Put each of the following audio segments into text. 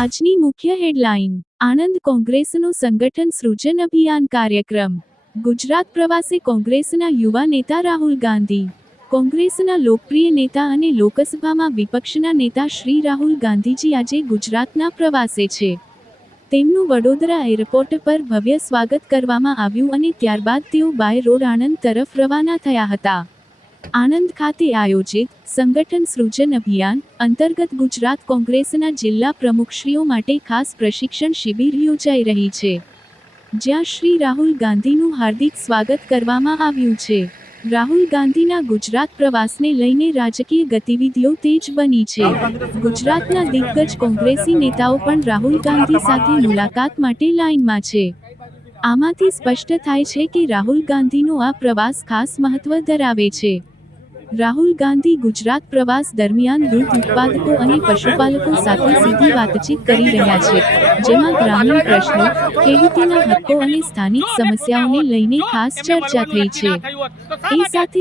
આજની મુખ્ય હેડલાઇન. આણંદ કોંગ્રેસનો સંગઠન સૃજન અભિયાન કાર્યક્રમ. ગુજરાત પ્રવાસે કોંગ્રેસના યુવા નેતા રાહુલ ગાંધી. કોંગ્રેસના લોકપ્રિય નેતા અને લોકસભામાં વિપક્ષના નેતા શ્રી રાહુલ ગાંધીજી આજે ગુજરાતના પ્રવાસે છે. તેમનું વડોદરા એરપોર્ટ પર ભવ્ય સ્વાગત કરવામાં આવ્યું અને ત્યારબાદ તેઓ બાય રોડ આણંદ તરફ રવાના થયા હતા. આણંદ ખાતે આયોજિત સંગઠન સૃજન અભિયાન અંતર્ગત ગુજરાત કોંગ્રેસના જિલ્લા પ્રમુખશ્રીઓ માટે ખાસ પ્રશિક્ષણ શિબિર યોજાઈ રહી છે, જ્યાં શ્રી રાહુલ ગાંધીનું હાર્દિક સ્વાગત કરવામાં આવ્યું છે. રાહુલ ગાંધીના ગુજરાત પ્રવાસને લઈને રાજકીય ગતિવિધિઓ તેજ બની છે. ગુજરાતના દિગ્ગજ કોંગ્રેસી નેતાઓ પણ રાહુલ ગાંધી સાથે મુલાકાત માટે લાઇનમાં છે. આમાંથી સ્પષ્ટ થાય છે કે રાહુલ ગાંધીનો આ પ્રવાસ ખાસ મહત્વ ધરાવે છે. રાહુલ ગાંધી ગુજરાત પ્રવાસ દરમિયાન દૂધ ઉત્પાદકો અને પશુપાલકો સાથે સીધી વાતચીત કરી રહ્યા છે, જેમાં ગ્રામીણ પ્રશ્નો, ખેડૂતોના હક્કો અને સ્થાનિક સમસ્યાઓને લઈને ખાસ ચર્ચા થઈ છે. એ સાથે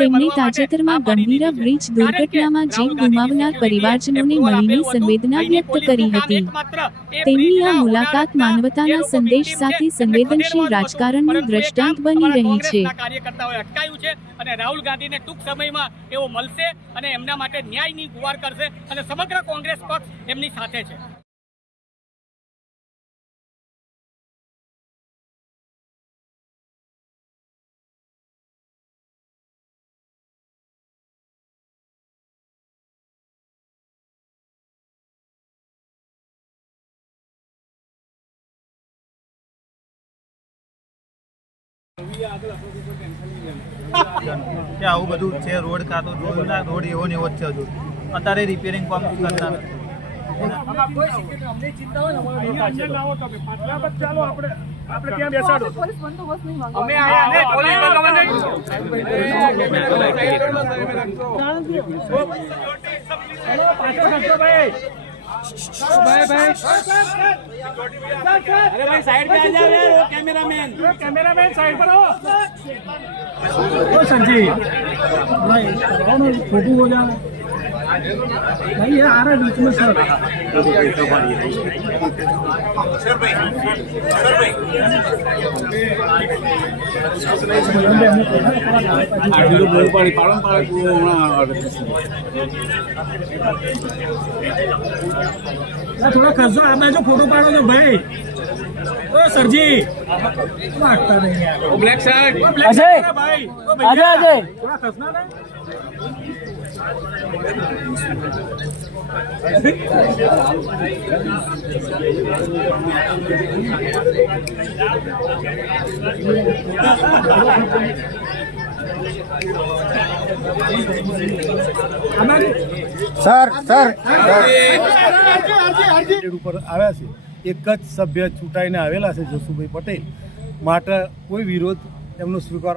તેમણે તાજેતરમાં ગંભીરા બ્રિજ દુર્ઘટનામાં જીવ ગુમાવનાર પરિવારજનોને મળીને સંવેદના વ્યક્ત કરી હતી. તેમની આ મુલાકાત માનવતાના સંદેશ સાથે સંવેદનશીલ રાજકારણનું દ્રષ્ટાંત બની રહી છે. અને રાહુલ ગાંધીને ટૂંક સમયમાં એવો મળશે અને એમના માટે ન્યાયની ગુહાર કરશે અને સમગ્ર કોંગ્રેસ પક્ષ એમની સાથે છે. આવું બધું છે. રોડ કાતો જોયું ના, રોડ એવો ને એવો જ છે. હજુ અત્યારે રિપેરિંગ કામ કરતા નથી. अरे भाई साइड पे आ जाओ यार, वो कैमरामैन साइड पर हो. संजय भाई फोटो हो जाए भाई, ये आ रहा है बीच में सर. थोड़ा खर्चो आप जो फोटो पाड़ो तो भाई. ओ सर जी लगता नहीं यार. ब्लैक शर्ट अजय भाई, अजय थोड़ा खसना नहीं. સર ઉપર આવ્યા છે. એક જ સભ્ય ચૂંટાઈને આવેલા છે, જસુભાઈ પટેલ. માટે કોઈ વિરોધ એમનો સ્વીકાર